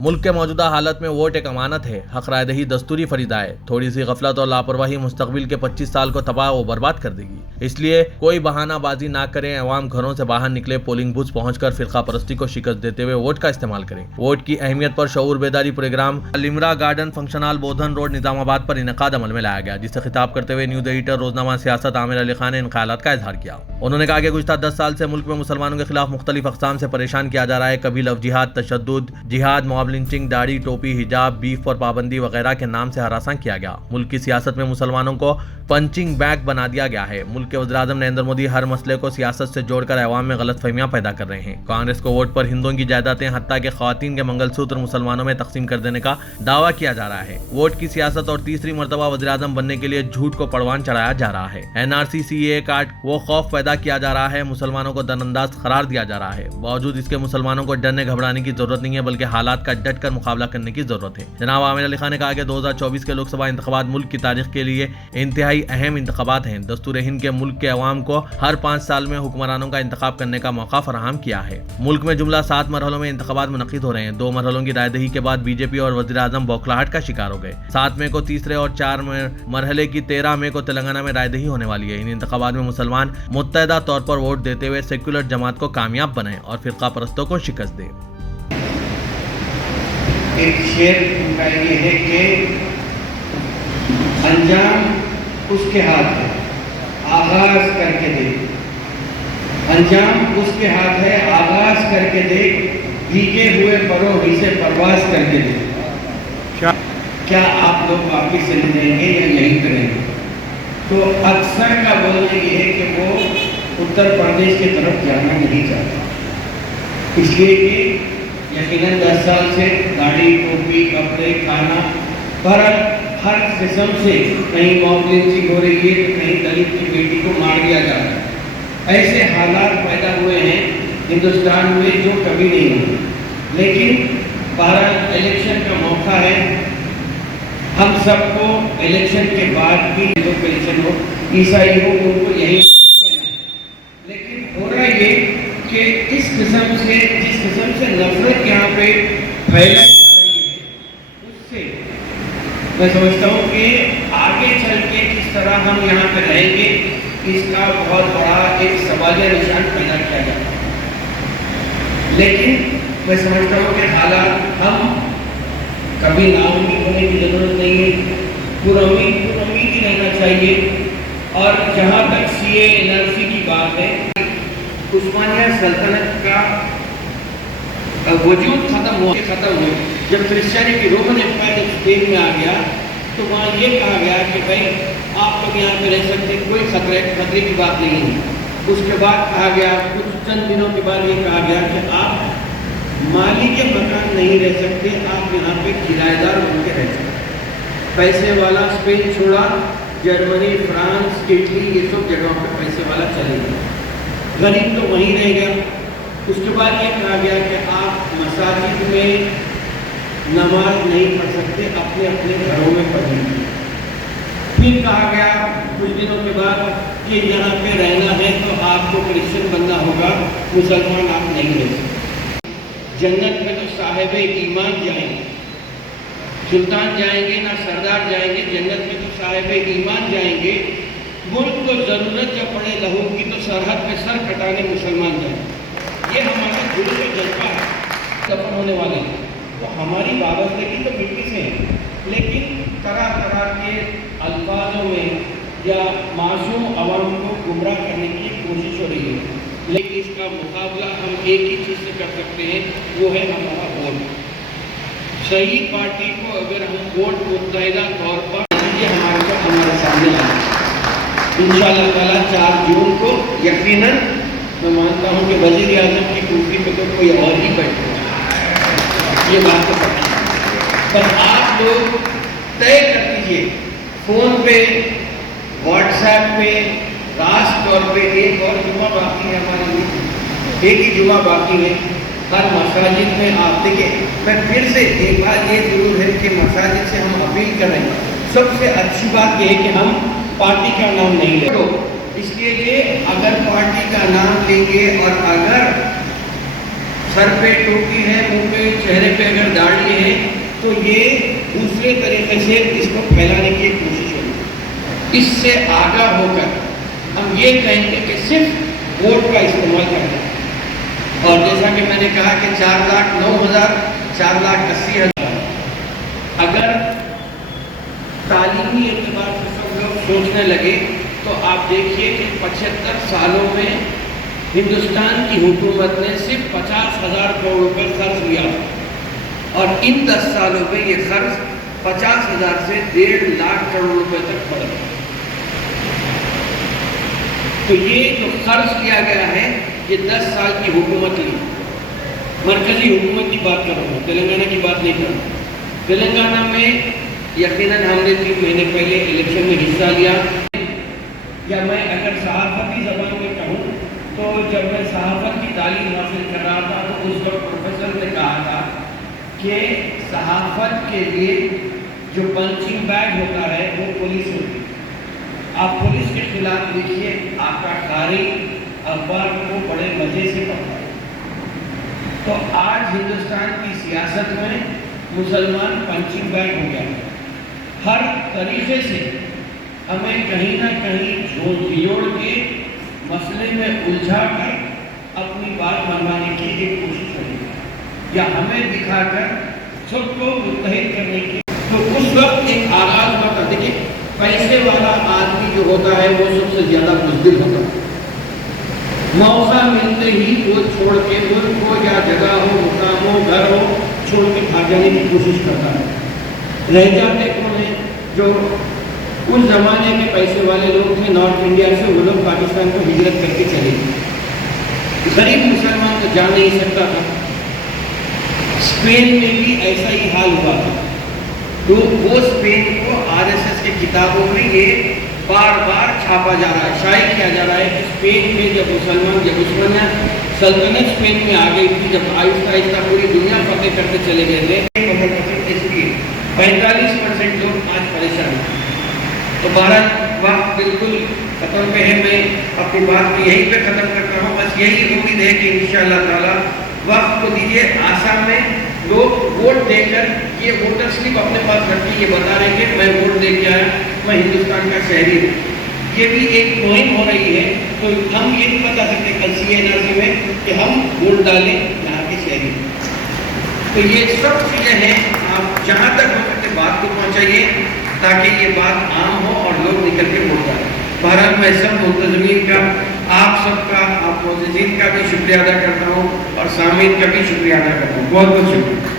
ملک کے موجودہ حالت میں ووٹ ایک امانت ہے، حق رائے دہی دستوری فریضہ ہے۔ تھوڑی سی غفلت اور لاپرواہی مستقبل کے 25 سال کو تباہ و برباد کر دے گی۔ اس لیے کوئی بہانہ بازی نہ کریں، عوام گھروں سے باہر نکلے، پولنگ بوتھ پہنچ کر فرقہ پرستی کو شکست دیتے ہوئے ووٹ کا استعمال کریں۔ ووٹ کی اہمیت پر شعور بیداری پروگرام لمرا garden function hall Bodhan road Nizamabad پر انعقاد عمل میں لایا گیا، جس سے خطاب کرتے ہوئے نیوز ایڈیٹر روزنامہ سیاست عامر علی خان نے ان خیالات کا اظہار کیا۔ انہوں نے کہا کہ گزشتہ 10 سال سے ملک میں مسلمانوں کے خلاف مختلف اقسام سے پریشان کیا جا رہا ہے۔ کبھی لو جہاد، تشدد، جہاد، موب لنچنگ، داڑھی، ٹوپی، حجاب، بیف پر پابندی وغیرہ کے نام سے ہراساں کیا گیا۔ ملک کی سیاست میں مسلمانوں کو پنچنگ بیگ بنا دیا گیا ہے۔ ملک کے وزیر اعظم نریندر مودی ہر مسئلے کو سیاست سے جوڑ کر عوام میں غلط فہمیاں پیدا کر رہے ہیں۔ کانگریس کو ووٹ پر ہندوؤں کی جائیدادیں حتیٰ کہ خواتین کے منگل سوتر مسلمانوں میں تقسیم کر دینے کا دعویٰ کیا جا رہا ہے۔ ووٹ کی سیاست اور تیسری مرتبہ وزیر اعظم بننے کے لیے جھوٹ کو پروان چڑھایا جا رہا ہے۔ NRC CAA کا وہ خوف پیدا کیا جا رہا ہے، مسلمانوں کو درانداز قرار دیا جا رہا ہے۔ باوجود اس کے مسلمانوں کو ڈرنے گھبرانے کی ضرورت نہیں ہے، بلکہ حالات کا ڈٹ کر مقابلہ کرنے کی ضرورت ہے۔ جناب عامر علی خان نے کہا کہ 2024 کے لوک سبھا انتخابات ملک کی تاریخ کے لیے انتہائی اہم انتخابات ہیں۔ دستور ہند کے ملک کے عوام کو ہر 5 سال میں حکمرانوں کا انتخاب کرنے کا موقع فراہم کیا ہے۔ ملک میں جملہ 7 مرحلوں میں انتخابات منعقد ہو رہے ہیں۔ 2 مرحلوں کی رائے دہی کے بعد BJP اور وزیر اعظم بوکھلاہٹ کا شکار ہو گئے۔ 7 مئی کو تیسرے اور 4 مرحلے کی 13 مئی کو تلنگانہ میں رائے دہی ہونے والی ہے۔ ان انتخابات میں مسلمان متحدہ طور پر ووٹ دیتے ہوئے سیکولر جماعت کو کامیاب بنائیں اور فرقہ پرستوں کو شکست دیں۔ ایک شعر کا یہ ہے کہ انجام اس کے ہاتھ ہے، آغاز کر کے دیکھ۔ انجام اس کے ہاتھ ہے، آغاز کر کے دیکھ، بھیگے ہوئے پروں ہی سے پرواز کر کے دیکھ۔ کیا آپ لوگ واپس چلے جائیں گے یا یہیں کریں گے؟ تو اکثر کا بولنا یہ ہے کہ وہ اتر پردیش کی طرف جانا نہیں چاہتا، اس لیے کہ یقیناً 10 سال سے داڑھی، ٹوپی، کپڑے، کھانا پر ہر قسم سے کہیں موب لنچنگ ہو رہی ہے، کہیں دلت کی بیٹی کو مار دیا جا رہا ہے۔ ایسے حالات پیدا ہوئے ہیں ہندوستان میں جو کبھی نہیں ہوئے، لیکن بہرحال الیکشن کا موقع ہے۔ ہم سب کو الیکشن کے بعد بھی جو الیکشن ہو، عیسائی ہو، ان کو یہی کہنا ہے۔ لیکن ہو رہا یہ کہ اس قسم سے جس قسم سے نفرت یہاں پہ پھیلائی جا رہی ہے، اس سے میں سمجھتا ہوں کہ آگے چل کے کس طرح ہم یہاں پہ رہیں گے، اس کا بہت بڑا ایک سوالیہ نشان پیدا کیا جاتا ہے۔ لیکن میں سمجھتا ہوں کہ حالات ہم کبھی ناامید ہونے کی ضرورت نہیں ہے، پور امید ہی رہنا چاہیے۔ اور جہاں تک CAA NRC کی بات ہے، عثمانیہ سلطنت کا وجود ختم ہوئے جب کرسچینٹی رومن امپائر اسپین میں آ گیا تو وہاں یہ کہا گیا کہ بھائی آپ لوگ یہاں پہ رہ سکتے، کوئی خطرے کی بات نہیں ہے۔ اس کے بعد کہا گیا، کچھ چند دنوں کے بعد یہ کہا گیا کہ آپ مالک مکان نہیں رہ سکتے، آپ یہاں پہ کرایہ دار بن کے رہ سکتے۔ پیسے والا اسپین چھوڑا، جرمنی، فرانس، اٹلی، یہ سب جگہوں پہ پیسے والا چلے گیا، غریب تو وہیں رہ گیا۔ اس کے بعد یہ کہا گیا کہ آپ مساجد میں نماز نہیں پڑھ سکتے، اپنے اپنے گھروں میں پڑھیں۔ پھر کہا گیا کچھ دنوں کے بعد کہ یہاں پہ رہنا ہے تو آپ کو کرسچن بننا ہوگا، مسلمان آپ نہیں رہ سکتے۔ جنت میں تو صاحب ایمان جائیں گے، سلطان جائیں گے نہ سردار جائیں گے، جنت میں تو صاحب ایمان جائیں گے۔ ملک کو ضرورت جب پڑے لہو کی تو سرحد پہ سر کٹانے مسلمان جائیں۔ یہ ہمارا دل کا جذبہ ہے، دفن ہونے والے ہیں تو ہماری وابستگی تو مٹی سے ہے، لیکن طرح طرح کے الفاظوں میں یا معصوم عوام کو گمراہ کرنے کی کوشش ہو رہی ہے۔ لیکن اس کا مقابلہ ہم ایک ہی چیز سے کر سکتے ہیں، وہ ہے ہمارا ووٹ۔ صحیح پارٹی کو اگر ہم ووٹ متحدہ طور پر یہ ہمارے سامنے آئے انشاءاللہ تعالیٰ 4 جون کو یقیناً میں مانتا ہوں کہ وزیر اعظم کی کرسی پہ تو کوئی اور ہی بیٹھے گا، یہ بات تو پتہ ہے۔ بس آپ لوگ طے کر دیجیے، فون پہ، واٹس ایپ پہ، خاص طور پہ ایک اور جمعہ باقی ہے ہمارے لیے، ایک ہی جمعہ باقی ہے۔ ہر مساجد میں آپ دیکھیں، میں پھر سے ایک بات یہ ضرور ہے کہ مساجد سے ہم اپیل کریں، سب سے اچھی بات یہ ہے کہ ہم پارٹی کا نام نہیں لیں، اس لیے کہ اگر پارٹی کا نام لیں گے اور اگر سر پہ ٹوپی ہے، منہ پہ چہرے پہ اگر داڑھی ہے تو یہ دوسرے طریقے سے اس کو پھیلانے کی کوشش ہوگی۔ اس سے آگاہ ہو کر ہم یہ کہیں گے کہ صرف ووٹ کا استعمال کرنا ہے۔ اور جیسا کہ میں نے کہا کہ 4,09,000 4,80,000 اگر تعلیمی اعتبار سے سب لوگ سوچنے لگے تو آپ دیکھیے کہ 75 سالوں میں ہندوستان کی حکومت نے صرف 50,000 کروڑ روپے خرچ کیا اور ان 10 سالوں میں یہ خرچ 50,000 سے 1.5 لاکھ کروڑ روپے تک بڑھ گیا۔ تو یہ جو خرچ کیا گیا ہے یہ 10 سال کی حکومت لی، مرکزی حکومت کی بات کر رہا ہوں، تلنگانہ کی بات نہیں کر رہا ہوں۔ تلنگانہ میں یقیناً ہم نے 3 مہینے پہلے الیکشن میں حصہ لیا، یا میں اگر صحافتی زبان میں کہوں تو جب میں صحافت کی تعلیم حاصل کر رہا تھا تو اس وقت پروفیسر نے کہا تھا کہ صحافت کے لیے جو پنچنگ بیگ ہوتا ہے وہ پولیس ہوتی ہے۔ آپ پولیس کے خلاف دیکھیے، آپ کا قاری اخبار کو بڑے مزے سے پڑھتا ہے۔ تو آج ہندوستان کی سیاست میں مسلمان پنچنگ بیگ ہو گیا ہے۔ ہر طریقے سے ہمیں کہیں نہ کہیں جھوڑ کے مسئلے میں الجھا کر اپنی بات منوانے کی ایک کوشش ہوئی ہے، یا ہمیں دکھا کر سب کو متحد کرنے کی۔ تو اس وقت ایک آغاز ہوا تھا، دیکھیں پیسے والا آدمی جو ہوتا ہے وہ سب سے زیادہ بزدل ہوتا ہے، موقع ملتے ہی وہ چھوڑ کے ملک ہو یا جگہ ہو، مقام ہو، گھر ہو، چھوڑ کے بھاگ جانے کی کوشش کرتا ہے۔ رہ جاتے کون ہیں؟ جو اس زمانے کے پیسے والے لوگ تھے نارتھ انڈیا سے، وہ لوگ پاکستان کو ہجرت کر کے چلے گئے۔ غریب مسلمان تو جا نہیں سکتا تھا۔ اسپین میں بھی ایسا ہی حال ہوا تھا، تو وہ اسپین کو RSS کے کتابوں میں یہ بار بار چھاپا جا رہا ہے، شائع کیا جا رہا ہے کہ اسپین میں جب عثمانیہ سلطنت اسپین میں آ گئی تھی، جب آہستہ آہستہ پوری دنیا فتح کرتے چلے گئے تھے، 45% لوگ آج پریشان ہیں۔ تو بہرحال وقت بالکل ختم پہ ہے، میں اپنی بات کو یہیں پہ ختم کرتا ہوں۔ بس یہی امید ہے کہ انشاءاللہ تعالیٰ وقت کو دیجیے۔ آسام میں لوگ ووٹ دے کر یہ ووٹر سلپ اپنے پاس رکھ کے یہ بتا رہے ہیں کہ میں ووٹ دے کے آیا، میں ہندوستان کا شہری ہوں۔ یہ بھی ایک مہم ہو رہی ہے، تو ہم یہ نہیں بتا سکتے کل CNRC میں کہ ہم ووٹ ڈالیں یہاں کے شہری۔ تو یہ سب چیزیں ہیں، آپ جہاں تک ہو سکتے بات کو پہنچائیے تاکہ یہ بات عام ہو اور لوگ نکل کے ووٹ ڈالیں۔ بہرحال میں سب منتظمین کا، آپ سب کا، آپ معززین کا بھی شکریہ ادا کرتا ہوں اور سامعین کا بھی شکریہ ادا کرتا ہوں۔ بہت بہت شکریہ۔